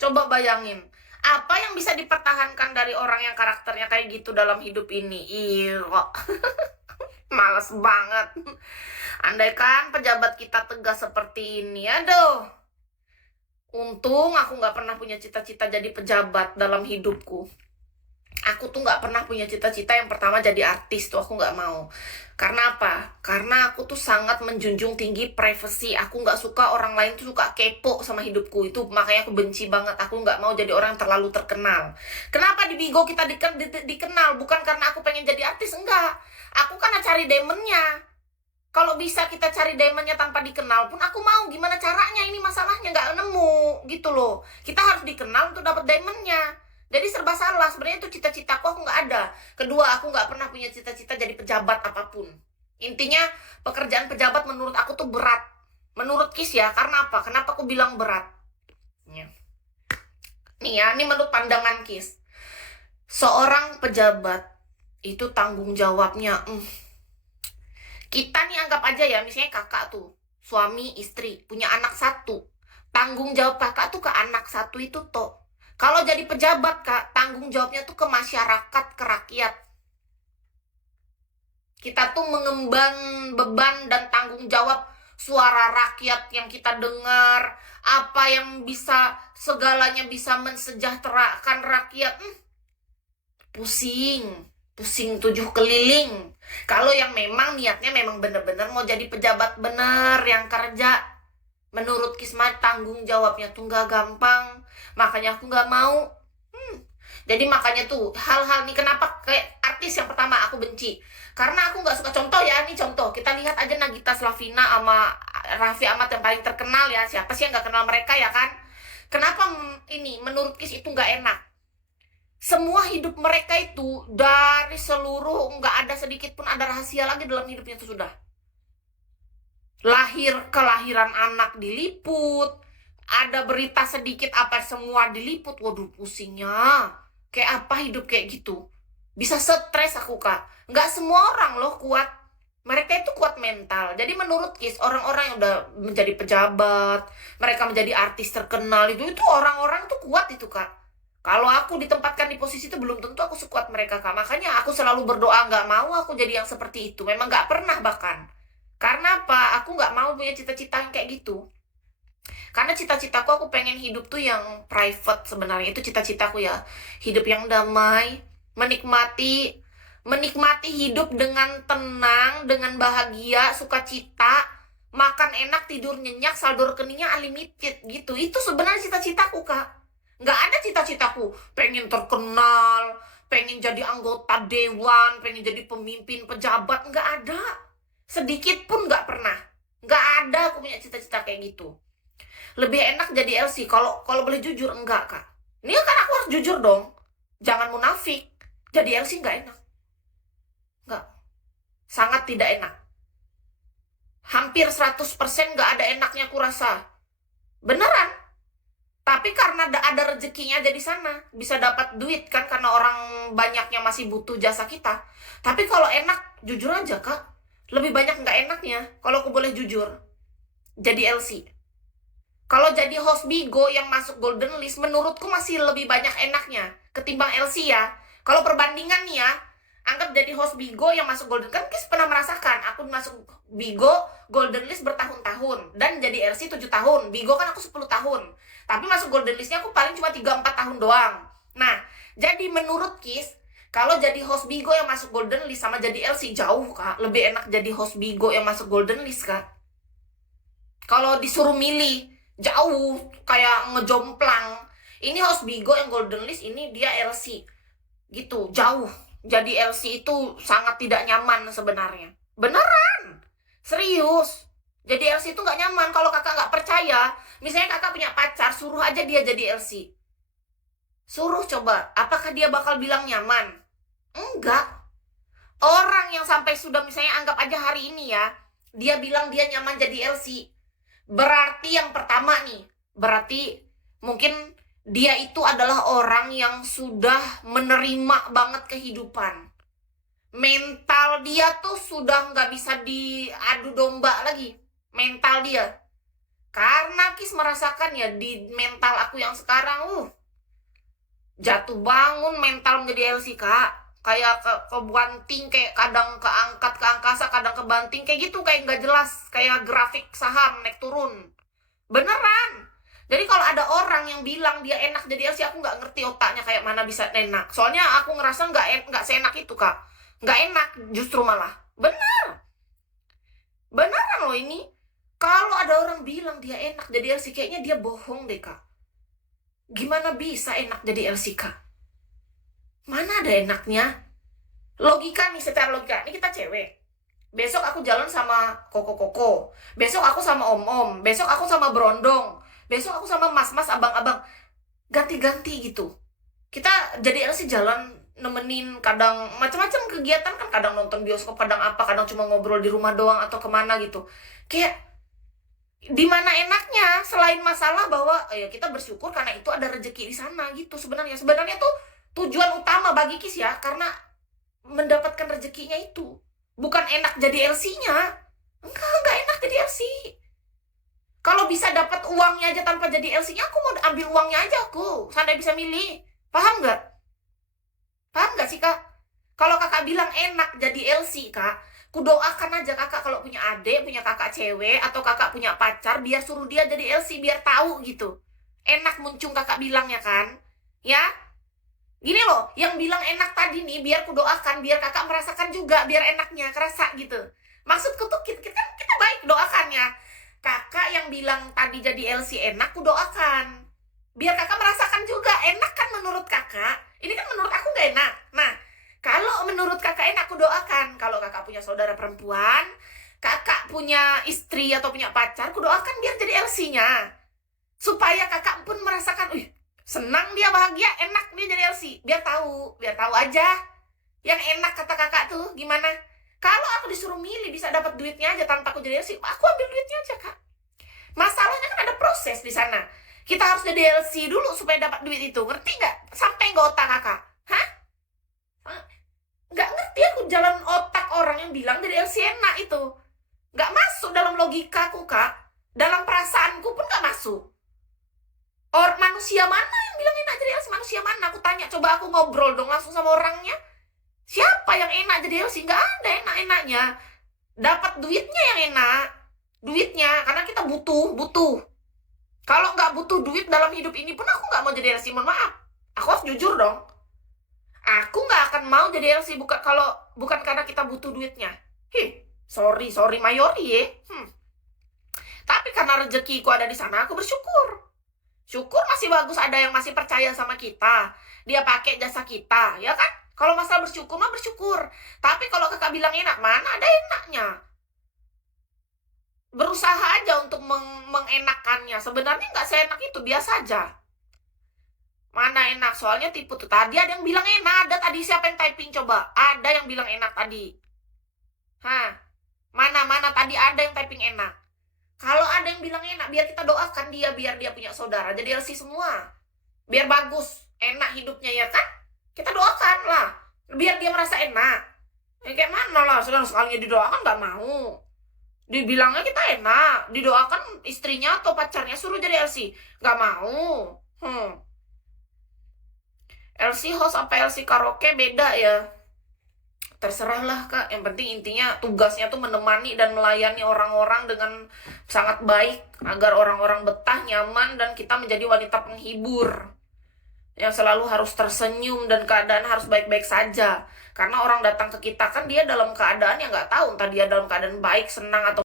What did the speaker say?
Coba bayangin, apa yang bisa dipertahankan dari orang yang karakternya kayak gitu dalam hidup ini? Ih, kok males banget. Andaikan pejabat kita tegas seperti ini, aduh. Untung aku nggak pernah punya cita-cita jadi pejabat dalam hidupku. Aku tuh nggak pernah punya cita-cita yang pertama jadi artis tuh, aku nggak mau. Karena apa? Karena aku tuh sangat menjunjung tinggi privasi. Aku nggak suka orang lain tuh suka kepo sama hidupku. Itu makanya aku benci banget. Aku nggak mau jadi orang yang terlalu terkenal. Kenapa di Bigo kita dikenal? Bukan karena aku pengen jadi artis, enggak. Aku karena cari demonnya. Kalau bisa kita cari demonnya tanpa dikenal pun aku mau. Gimana caranya? Ini masalahnya nggak nemu gitu loh. Kita harus dikenal untuk dapat demonnya. Jadi serba salah. Sebenarnya itu cita-citaku aku nggak ada. Kedua, aku nggak pernah punya cita-cita jadi pejabat apapun. Intinya pekerjaan pejabat menurut aku tuh berat. Menurut Kis ya. Karena apa? Kenapa aku bilang berat? Ya. Nih ya, ini menurut pandangan Kis. Seorang pejabat itu tanggung jawabnya. Kita nih anggap aja ya, misalnya kakak tuh, suami, istri, punya anak satu. Tanggung jawab kakak tuh ke anak satu itu toh. Kalau jadi pejabat kak, tanggung jawabnya tuh ke masyarakat, ke rakyat. Kita tuh mengemban beban dan tanggung jawab suara rakyat yang kita dengar. Apa yang bisa, segalanya bisa mensejahterakan rakyat. Pusing. Pusing tujuh keliling. Kalau yang memang niatnya memang bener-bener mau jadi pejabat bener yang kerja, menurut Kismat tanggung jawabnya tuh nggak gampang. Makanya aku nggak mau. Jadi makanya tuh hal-hal nih kenapa kayak artis yang pertama aku benci. Karena aku nggak suka, contoh ya, ini contoh. Kita lihat aja Nagita Slavina sama Raffi Ahmad yang paling terkenal ya. Siapa sih yang nggak kenal mereka ya kan? Kenapa ini menurut Kis itu nggak enak? Semua hidup mereka itu dari seluruh, nggak ada sedikit pun ada rahasia lagi dalam hidupnya itu sudah. Kelahiran anak diliput, ada berita sedikit apa semua diliput. Waduh pusingnya. Kayak apa hidup kayak gitu? Bisa stres aku kak. Nggak semua orang loh kuat. Mereka itu kuat mental. Jadi menurut Kis, orang-orang yang udah menjadi pejabat, mereka menjadi artis terkenal itu orang-orang tuh kuat itu kak. Kalau aku ditempatkan di posisi itu belum tentu aku sekuat mereka kak. Makanya aku selalu berdoa nggak mau aku jadi yang seperti itu. Memang nggak pernah bahkan. Karena apa? Aku nggak mau punya cita-cita yang kayak gitu. Karena cita-citaku aku pengen hidup tuh yang private sebenarnya. Itu cita-citaku ya. Hidup yang damai, menikmati menikmati hidup dengan tenang, dengan bahagia, sukacita, makan enak, tidur nyenyak, saldo rekeningnya unlimited gitu. Itu sebenarnya cita-citaku, Kak. Nggak ada cita-citaku pengen terkenal, pengen jadi anggota dewan, pengen jadi pemimpin, pejabat. Nggak ada. Sedikit pun nggak pernah. Nggak ada aku punya cita-cita kayak gitu. Lebih enak jadi LC. Kalau kalau boleh jujur, enggak, Kak. Ini kan aku harus jujur dong. Jangan munafik. Jadi LC nggak enak. Nggak. Sangat tidak enak. Hampir 100% nggak ada enaknya aku rasa. Beneran. Tapi karena ada rezekinya aja di sana. Bisa dapat duit kan karena orang banyaknya masih butuh jasa kita. Tapi kalau enak, jujur aja, Kak. Lebih banyak nggak enaknya. Kalau aku boleh jujur. Jadi LC. Kalau jadi host Bigo yang masuk Golden List, menurutku masih lebih banyak enaknya ketimbang LC ya. Kalau perbandingan nih ya, anggap jadi host Bigo yang masuk Golden, kan Kis pernah merasakan, aku masuk Bigo Golden List bertahun-tahun, dan jadi LC 7 tahun, Bigo kan aku 10 tahun. Tapi masuk Golden Listnya aku paling cuma 3-4 tahun doang. Nah, jadi menurut Kis, kalau jadi host Bigo yang masuk Golden List sama jadi LC jauh kak, lebih enak jadi host Bigo yang masuk Golden List kak. Kalau disuruh milih, jauh kayak ngejomplang. Ini host Bigo yang Golden List, ini dia LC gitu, jauh. Jadi LC itu sangat tidak nyaman sebenarnya, beneran, serius. Jadi LC itu nggak nyaman. Kalau kakak nggak percaya, misalnya kakak punya pacar, suruh aja dia jadi LC, suruh coba, apakah dia bakal bilang nyaman? Enggak. Orang yang sampai sudah, misalnya anggap aja hari ini ya, dia bilang dia nyaman jadi LC, berarti yang pertama nih, berarti mungkin dia itu adalah orang yang sudah menerima banget kehidupan. Mental dia tuh sudah nggak bisa diadu domba lagi. Mental dia. Karena Kis merasakan ya di mental aku yang sekarang, jatuh bangun mental menjadi LC, Kak. Kayak kebanting, kayak kadang keangkat ke angkasa, kadang kebanting, kayak gitu, kayak nggak jelas, kayak grafik saham naik turun. Beneran. Jadi kalau ada orang yang bilang dia enak jadi LC, aku nggak ngerti otaknya kayak mana bisa enak. Soalnya aku ngerasa nggak seenak itu, Kak. Nggak enak, justru malah. Beneran loh ini. Kalau ada orang bilang dia enak jadi LC, kayaknya dia bohong deh, Kak. Gimana bisa enak jadi LC, Kak? Mana ada enaknya? Logika nih, secara logika. Ini kita cewek. Besok aku jalan sama koko-koko. Besok aku sama om-om. Besok aku sama berondong. Besok aku sama mas-mas, abang-abang. Ganti-ganti gitu. Kita jadi LC jalan nemenin, kadang macam-macam kegiatan kan, kadang nonton bioskop, kadang apa, kadang cuma ngobrol di rumah doang atau kemana gitu. Kayak di mana enaknya selain masalah bahwa ya kita bersyukur karena itu ada rezeki di sana gitu. Sebenarnya tuh tujuan utama bagi Kis ya, karena mendapatkan rezekinya itu. Bukan enak jadi LC-nya. Enggak enak jadi LC. Kalau bisa dapat uangnya aja tanpa jadi LC-nya, aku mau ambil uangnya aja aku. Seandainya bisa milih. Paham nggak? Paham nggak sih, Kak? Kalau kakak bilang enak jadi LC, Kak, kudoakan aja kakak kalau punya adik, punya kakak cewek, atau kakak punya pacar, biar suruh dia jadi LC, biar tahu gitu. Enak muncung kakak bilang ya kan? Ya? Gini loh, yang bilang enak tadi nih, biar kudoakan, biar kakak merasakan juga, biar enaknya, kerasa gitu. Maksudku tuh kita baik doakannya. Kakak yang bilang tadi jadi LC enak, kudoakan. Biar kakak merasakan juga, enak kan menurut kakak? Ini kan menurut aku gak enak. Nah, kalau menurut kakak enak, kudoakan. Kalau kakak punya saudara perempuan, kakak punya istri atau punya pacar, kudoakan biar jadi LC-nya. Supaya kakak pun merasakan, senang dia, bahagia, enak dia jadi LC. Biar tahu aja. Yang enak kata kakak tuh gimana? Kalau aku disuruh milih bisa dapat duitnya aja tanpa aku jadi LC, aku ambil duitnya aja, Kak. Masalahnya kan ada proses di sana. Kita harus jadi LC dulu supaya dapat duit itu. Ngerti nggak? Sampai nggak otak kakak? Hah? Nggak ngerti aku jalan otak orang yang bilang jadi LC enak itu. Nggak masuk dalam logikaku, Kak. Dalam perasaanku pun nggak masuk. Manusia mana yang bilang enak jadi LC? Manusia mana? Aku tanya, coba aku ngobrol dong langsung sama orangnya. Siapa yang enak jadi LC? Nggak ada enak-enaknya. Dapat duitnya yang enak. Duitnya, karena kita butuh. Kalau nggak butuh duit dalam hidup ini pun aku nggak mau jadi LC, mohon maaf. Aku harus jujur dong. Aku nggak akan mau jadi LC bukan karena kita butuh duitnya. Sorry mayori ya. Tapi karena rezekiku ada di sana, aku bersyukur. Syukur masih bagus ada yang masih percaya sama kita. Dia pakai jasa kita, ya kan? Kalau masalah bersyukur mah bersyukur. Tapi kalau kakak bilang enak, mana ada enaknya? Berusaha aja untuk mengenakannya. Sebenarnya nggak seenak itu, biasa aja. Mana enak, soalnya tipu tuh. Tadi ada yang bilang enak, ada tadi siapa yang typing coba? Ada yang bilang enak tadi. Mana tadi ada yang typing enak. Kalau ada yang bilang enak, biar kita doakan dia, biar dia punya saudara. Jadi LC semua. Biar bagus, enak hidupnya ya kan? Kita doakan lah. Biar dia merasa enak. Kayak mana lah, sedang sekalinya didoakan nggak mau. Dibilangnya kita enak, didoakan istrinya atau pacarnya suruh jadi LC. Nggak mau. LC host apa LC karaoke beda ya. Terserahlah, Kak. Yang penting intinya tugasnya tuh menemani dan melayani orang-orang dengan sangat baik agar orang-orang betah, nyaman, dan kita menjadi wanita penghibur yang selalu harus tersenyum dan keadaan harus baik-baik saja. Karena orang datang ke kita kan dia dalam keadaan yang nggak tahu entah dia dalam keadaan baik, senang, atau